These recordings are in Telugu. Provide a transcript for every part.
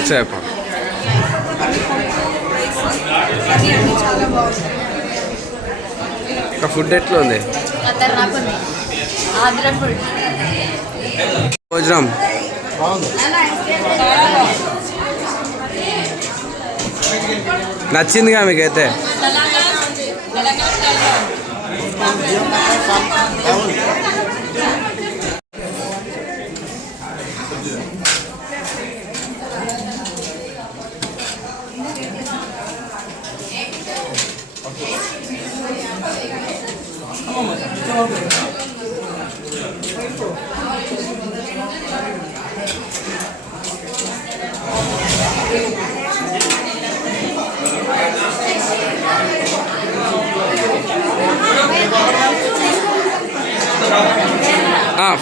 వచ్చాయప్ప ఇంకా ఫుడ్ ఎట్లా ఉంది? భోజనం నచ్చిందిగా మీకైతే?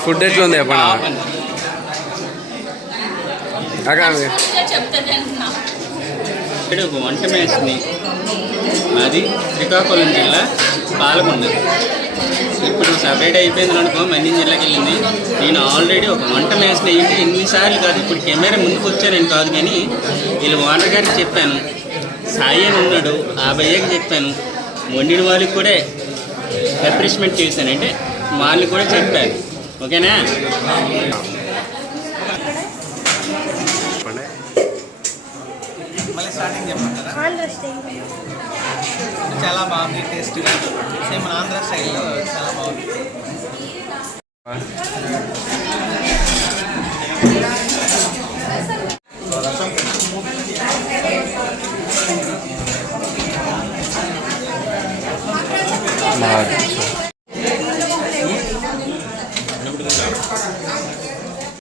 ఫుడ్ ఎట్లా ఉంది చెప్పండి. ఇక్కడ ఒక వంట మేస్ని, అది శ్రీకాకుళం జిల్లా పాలకొండ. ఇప్పుడు సపరేట్ అయిపోయింది అనుకో, మన్నీ జిల్లాకి వెళ్ళింది. నేను ఆల్రెడీ ఒక వంట మేస్ని అయ్యింది ఎన్నిసార్లు కాదు, ఇప్పుడు కెమెరా ముందుకు వచ్చానని కాదు, కానీ వీళ్ళు ఓనర్ గారికి చెప్పాను, సాయి అని ఉన్నాడు ఆ భయ్యకి చెప్పాను, వండిన వాళ్ళకి కూడా అప్రిషియేట్ చేశాను, అంటే వాళ్ళకి కూడా చెప్పాను. ఓకేనా? మళ్ళీ స్టార్టింగ్ చెప్పంటారా? చాలా బాగుంది, టేస్ట్గా సేమ్ ఆంధ్ర స్టైల్లో చాలా బాగుంది.